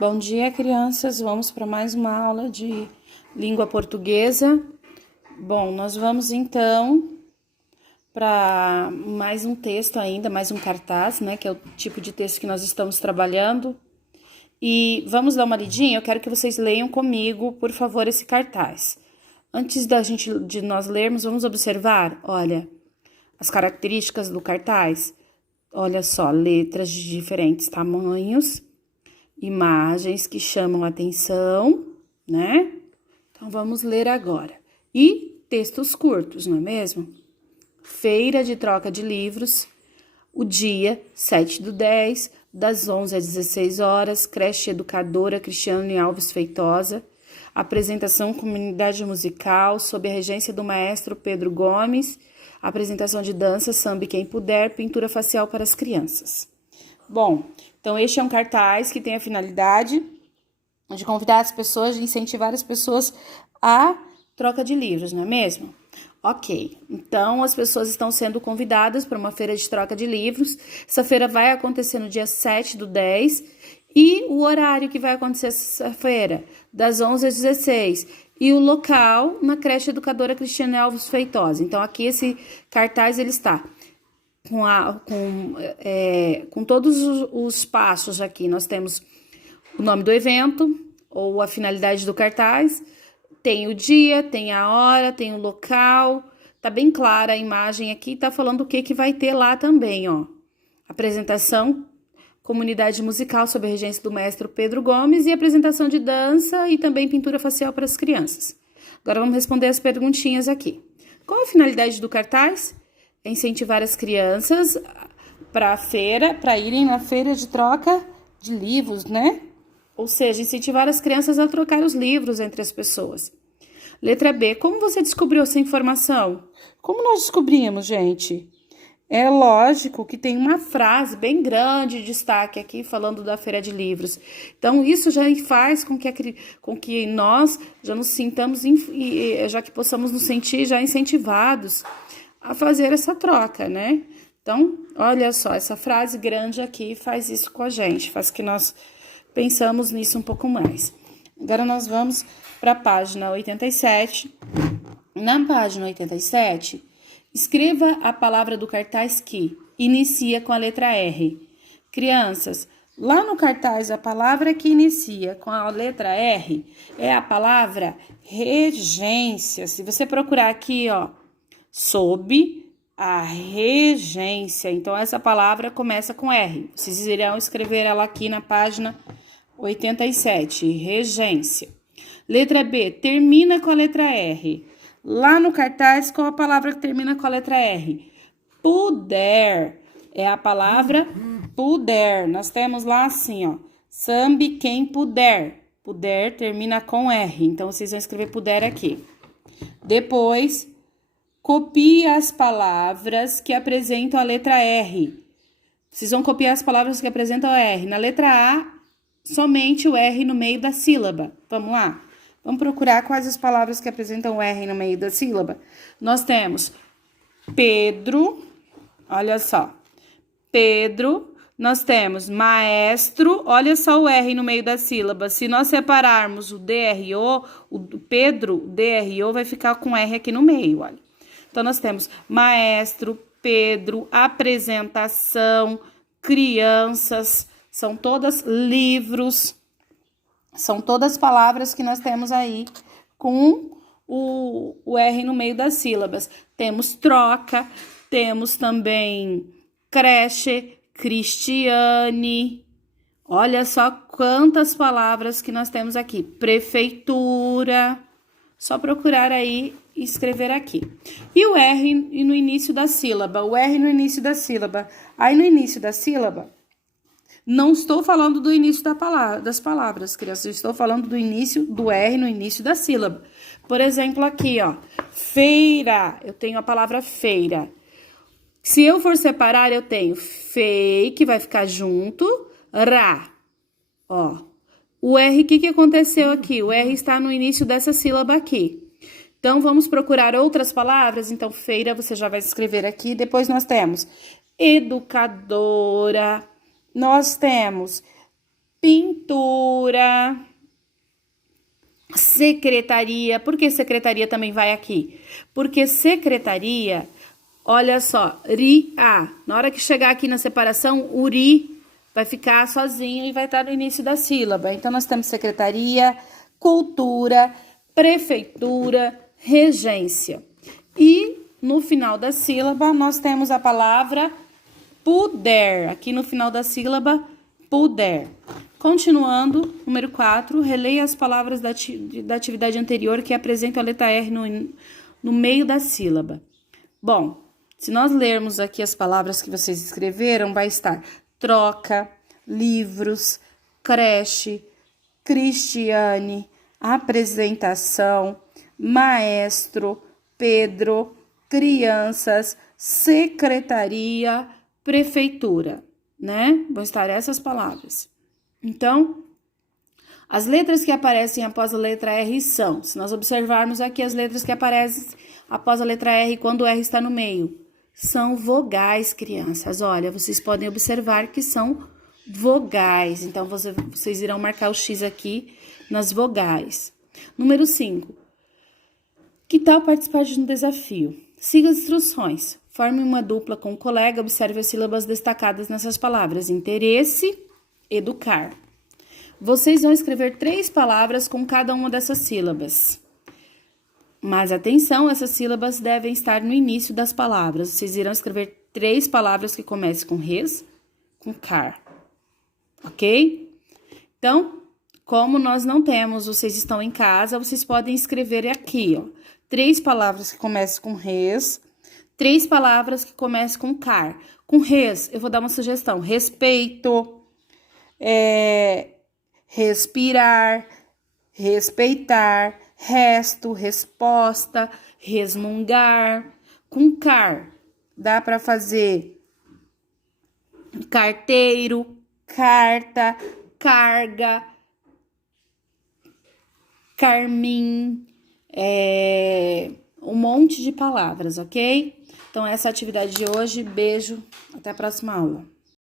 Bom dia, crianças. Vamos para mais uma aula de língua portuguesa. Bom, nós vamos então para mais um texto ainda, mais um cartaz, né? Que é o tipo de texto que nós estamos trabalhando. E vamos dar uma lidinha? Eu quero que vocês leiam comigo, por favor, esse cartaz. Antes de nós lermos, vamos observar, olha, as características do cartaz. Olha só, letras de diferentes tamanhos, imagens que chamam a atenção, né? Então, vamos ler agora. E textos curtos, não é mesmo? Feira de troca de livros, o dia 7/10, das 11 às 16 horas, creche educadora Cristiane Alves Feitosa, apresentação comunidade musical sob a regência do maestro Pedro Gomes, apresentação de dança, samba e quem puder, pintura facial para as crianças. Bom, então este é um cartaz que tem a finalidade de convidar as pessoas, de incentivar as pessoas à troca de livros, não é mesmo? Ok, então as pessoas estão sendo convidadas para uma feira de troca de livros. Essa feira vai acontecer no dia 7/10 e o horário que vai acontecer essa feira, das 11 às 16. E o local na creche educadora Cristiane Alves Feitosa. Então aqui esse cartaz ele está com todos os passos aqui. Nós temos o nome do evento ou a finalidade do cartaz, tem o dia, tem a hora, tem o local, tá bem clara a imagem aqui, tá falando o que vai ter lá também, ó. Apresentação, comunidade musical sob a regência do mestre Pedro Gomes e apresentação de dança e também pintura facial para as crianças. Agora vamos responder as perguntinhas aqui. Qual a finalidade do cartaz? É incentivar as crianças para irem na feira de troca de livros, né? Ou seja, incentivar as crianças a trocar os livros entre as pessoas. Letra B. Como você descobriu essa informação? Como nós descobrimos, gente? É lógico que tem uma frase bem grande de destaque aqui falando da feira de livros. Então, isso já faz com que nós já nos sintamos, já que possamos nos sentir já incentivados a fazer essa troca, né? Então, olha só, essa frase grande aqui faz isso com a gente, faz que nós pensamos nisso um pouco mais. Agora nós vamos para a página 87. Na página 87, escreva a palavra do cartaz que inicia com a letra R. Crianças, lá no cartaz a palavra que inicia com a letra R é a palavra regência. Se você procurar aqui, ó, sob a regência, então essa palavra começa com R. Vocês irão escrever ela aqui na página 87, regência. Letra B, termina com a letra R. Lá no cartaz, qual a palavra que termina com a letra R? Puder. É a palavra puder. Nós temos lá assim, ó. Sambe quem puder. Puder termina com R. Então, vocês vão escrever puder aqui. Depois, copie as palavras que apresentam a letra R. Vocês vão copiar as palavras que apresentam a R. Na letra A, somente o R no meio da sílaba. Vamos lá? Vamos procurar quais as palavras que apresentam o R no meio da sílaba. Nós temos Pedro, olha só. Pedro, nós temos maestro, olha só o R no meio da sílaba. Se nós separarmos o DRO, o Pedro, o DRO vai ficar com R aqui no meio, olha. Então, nós temos maestro, Pedro, apresentação, crianças, são todas livros, são todas palavras que nós temos aí com o R no meio das sílabas. Temos troca, temos também creche, Cristiane. Olha só quantas palavras que nós temos aqui. Prefeitura. Só procurar aí e escrever aqui. E o R no início da sílaba. O R no início da sílaba. Aí no início da sílaba, não estou falando do início das palavras, crianças. Eu estou falando do início do R no início da sílaba. Por exemplo, aqui, ó. Feira. Eu tenho a palavra feira. Se eu for separar, eu tenho fei, que vai ficar junto, ra. Ó. O R, o que aconteceu aqui? O R está no início dessa sílaba aqui. Então, vamos procurar outras palavras. Então, feira, você já vai escrever aqui. Depois, nós temos educadora. Nós temos pintura, secretaria. Por que secretaria também vai aqui? Porque secretaria, olha só, ri-a. Na hora que chegar aqui na separação, o ri vai ficar sozinho e vai estar no início da sílaba. Então, nós temos secretaria, cultura, prefeitura, regência. E no final da sílaba, nós temos a palavra puder. Aqui no final da sílaba, puder. Continuando, número 4, releia as palavras da atividade anterior que apresentam a letra R no meio da sílaba. Bom, se nós lermos aqui as palavras que vocês escreveram, vai estar troca, livros, creche, Cristiane, apresentação, maestro, Pedro, crianças, secretaria, prefeitura, né? Vão estar essas palavras. Então, as letras que aparecem após a letra R são, se nós observarmos aqui as letras que aparecem após a letra R quando o R está no meio, são vogais, crianças. Olha, vocês podem observar que são vogais. Então, vocês irão marcar o X aqui nas vogais. Número 5. Que tal participar de um desafio? Siga as instruções. Forme uma dupla com um colega. Observe as sílabas destacadas nessas palavras. Interesse, educar. Vocês vão escrever 3 palavras com cada uma dessas sílabas. Mas atenção, essas sílabas devem estar no início das palavras. Vocês irão escrever 3 palavras que comecem com res, com car. Ok? Então, como nós não temos, vocês estão em casa, vocês podem escrever aqui, ó. 3 palavras que comecem com res, 3 palavras que comecem com car. Com res, eu vou dar uma sugestão. Respeito, respirar, respeitar, resto, resposta, resmungar. Com car, dá para fazer carteiro, carta, carga, carmim, um monte de palavras, ok? Então, essa é a atividade de hoje. Beijo, até a próxima aula.